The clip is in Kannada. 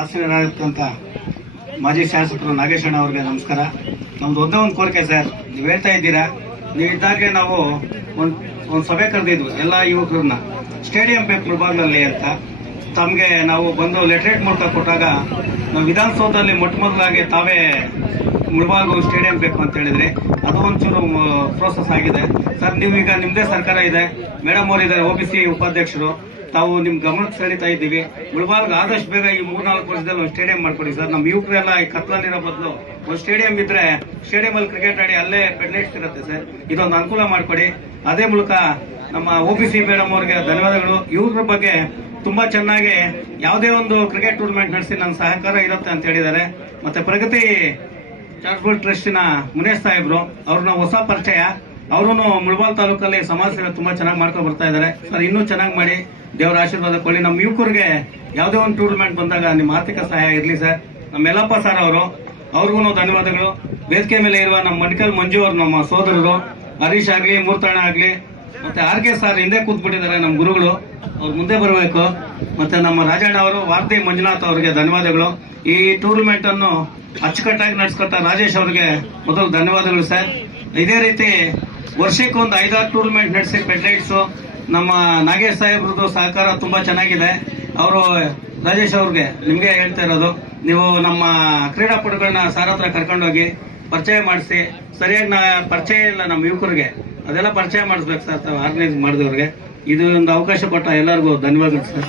ಆಶ್ರಯರಾಗಿರ್ತಂತ ಮಾಜಿ ಶಾಸಕರು ನಾಗೇಶಣ್ಣ ಅವ್ರಿಗೆ ನಮಸ್ಕಾರ. ನಮ್ದು ಒಂದೇ ಒಂದು ಕೋರಿಕೆ ಸರ್, ನೀವು ಹೇಳ್ತಾ ಇದ್ದೀರಾ? ನೀವು ಇದ್ದಾಗೆ ನಾವು ಒಂದು ಒಂದು ಸಭೆ ಕರೆದಿದ್ವು, ಎಲ್ಲ ಯುವಕರನ್ನ. ಸ್ಟೇಡಿಯಂ ಬೇಕು ಮುಳಬಾಗ್ಲಲ್ಲಿ ಅಂತ. ತಮಗೆ ನಾವು ಬಂದು ಲೆಟ್ರೇಟ್ ಮೂಲಕ ಕೊಟ್ಟಾಗ ನಾವು ವಿಧಾನಸೌಧದಲ್ಲಿ ಮೊಟ್ಟ ಮೊದಲಾಗಿ ತಾವೇ ಮುಳಬಾಗು ಸ್ಟೇಡಿಯಂ ಬೇಕು ಅಂತ ಹೇಳಿದ್ರಿ ಅದು ಒಂಚೂರು ಪ್ರೋಸೆಸ್ ಆಗಿದೆ. ಸರ್ ನೀವು ಈಗ ನಿಮ್ದೇ ಸರ್ಕಾರ ಇದೆ. ಮೇಡಮ್ ಅವರು ಇದ್ದಾರೆ ಸಿ ಉಪಾಧ್ಯಕ್ಷರು. ತಾವು ನಿಮ್ಮ ಗಮನಕ್ಕೆ ಸೆಳೀತಾ ಇದ್ದೀವಿ. ಮುಳಬಾರ್ಗ್ ಆದಷ್ಟು ಬೇಗ ಈ ಮೂರ್ನಾಲ್ಕು ವರ್ಷದಲ್ಲಿ ಒಂದು ಸ್ಟೇಡಿಯಂ ಮಾಡ್ಕೊಡಿ ಸರ್. ನಮ್ಮ ಯುವಕರೆಲ್ಲ ಈ ಕತ್ಲಲ್ಲಿರೋ ಬದಲು ಒಂದು ಸ್ಟೇಡಿಯಂ ಇದ್ರೆ ಸ್ಟೇಡಿಯಂ ಅಲ್ಲಿ ಕ್ರಿಕೆಟ್ ಆಡಿ ಅಲ್ಲೇ ಫೆಡರೇಟ್ಸ್ ಇರುತ್ತೆ ಸರ್. ಇದೊಂದು ಅನುಕೂಲ ಮಾಡ್ಕೊಡಿ. ಅದೇ ಮೂಲಕ ನಮ್ಮ ಸಿ ಮೇಡಮ್ ಅವರಿಗೆ ಧನ್ಯವಾದಗಳು. ಇವ್ರ ಬಗ್ಗೆ ತುಂಬಾ ಚೆನ್ನಾಗಿ ಯಾವುದೇ ಒಂದು ಕ್ರಿಕೆಟ್ ಟೂರ್ನಮೆಂಟ್ ನಡೆಸಿ ನನ್ನ ಸಹಕಾರ ಇರುತ್ತೆ ಅಂತ ಹೇಳಿದ್ದಾರೆ. ಮತ್ತೆ ಪ್ರಗತಿ ಚಾರಿಟಬಲ್ ಟ್ರಸ್ಟಿನ ಮುನೇಶ್ ಸಾಹೇಬ್ರು, ಅವ್ರನ್ನ ಹೊಸ ಪರಿಚಯ ಅವರು ಮುಳಬಾಲ್ ತಾಲೂಕಲ್ಲಿ ಸಮಾಜ ಸೇವೆ ತುಂಬಾ ಚೆನ್ನಾಗಿ ಮಾಡ್ಕೊಂಡು ಬರ್ತಾ ಇದ್ದಾರೆ. ಸರ್, ಇನ್ನೂ ಚೆನ್ನಾಗಿ ಮಾಡಿ, ದೇವರ ಆಶೀರ್ವಾದ ಕೊಡಿ. ನಮ್ಮ ಯುವಕರಿಗೆ ಯಾವುದೇ ಒಂದು ಟೂರ್ನಮೆಂಟ್ ಬಂದಾಗ ನಿಮ್ಮ ಆರ್ಥಿಕ ಸಹಾಯ ಇರಲಿ ಸರ್. ನಮ್ಮ ಯಲ್ಲಪ್ಪ ಸರ್ ಅವರು ಅವ್ರಿಗೂ ಧನ್ಯವಾದಗಳು. ವೇದಿಕೆ ಮೇಲೆ ಇರುವ ನಮ್ಮ ಮಣಿಕಲ್ ಮಂಜು ಅವರು, ನಮ್ಮ ಸೋದರರು, ಹರೀಶ್ ಆಗಲಿ ಮೂರ್ತಣ್ಣ ಆಗ್ಲಿ ಮತ್ತೆ ಆರ್ ಕೆ ಸರ್ ಹಿಂದೆ ಕೂತ್ಬಿಟ್ಟಿದ್ದಾರೆ ನಮ್ಮ ಗುರುಗಳು. ಅವ್ರು ಮುಂದೆ ಬರಬೇಕು. ಮತ್ತೆ ನಮ್ಮ ರಾಜಣ್ಣ ಅವರು, ವಾರ್ತೆ ಮಂಜುನಾಥ್ ಅವರಿಗೆ ಧನ್ಯವಾದಗಳು. ಈ ಟೂರ್ನಮೆಂಟ್ ಅನ್ನು ಅಚ್ಚುಕಟ್ಟಾಗಿ ನಡೆಸ್ಕೊಟ್ಟ ರಾಜೇಶ್ ಅವರಿಗೆ ಮೊದಲು ಧನ್ಯವಾದಗಳು ಸರ್. ಇದೇ ರೀತಿ ವರ್ಷಕ್ಕೆ ಒಂದು ಐದಾರು ಟೂರ್ನಮೆಂಟ್ ನಡೆಸಿ ಫೆಡರೇಟ್ಸ್ ನಮ್ಮ ನಾಗೇಶ್ ಸಾಹೇಬ್ರದ್ದು ಸಹಕಾರ ತುಂಬಾ ಚೆನ್ನಾಗಿದೆ. ಅವರು, ರಾಜೇಶ್ ಅವ್ರಿಗೆ ನಿಮಗೆ ಹೇಳ್ತಾ ಇರೋದು, ನೀವು ನಮ್ಮ ಕ್ರೀಡಾಪಟುಗಳನ್ನ ಸಾರ್ ಹತ್ರ ಕರ್ಕೊಂಡೋಗಿ ಪರಿಚಯ ಮಾಡಿಸಿ. ಸರಿಯಾಗಿ ನಾ ಪರಿಚಯ ಇಲ್ಲ ನಮ್ಮ ಯುವಕರಿಗೆ. ಅದೆಲ್ಲ ಪರಿಚಯ ಮಾಡಿಸ್ಬೇಕು ಸರ್ ತಾವು ಆರ್ಗನೈಸ್ ಮಾಡಿದವ್ರಿಗೆ. ಇದು ಒಂದು ಅವಕಾಶ ಕೊಟ್ಟ ಎಲ್ಲರಿಗೂ ಧನ್ಯವಾದಗಳು ಸರ್.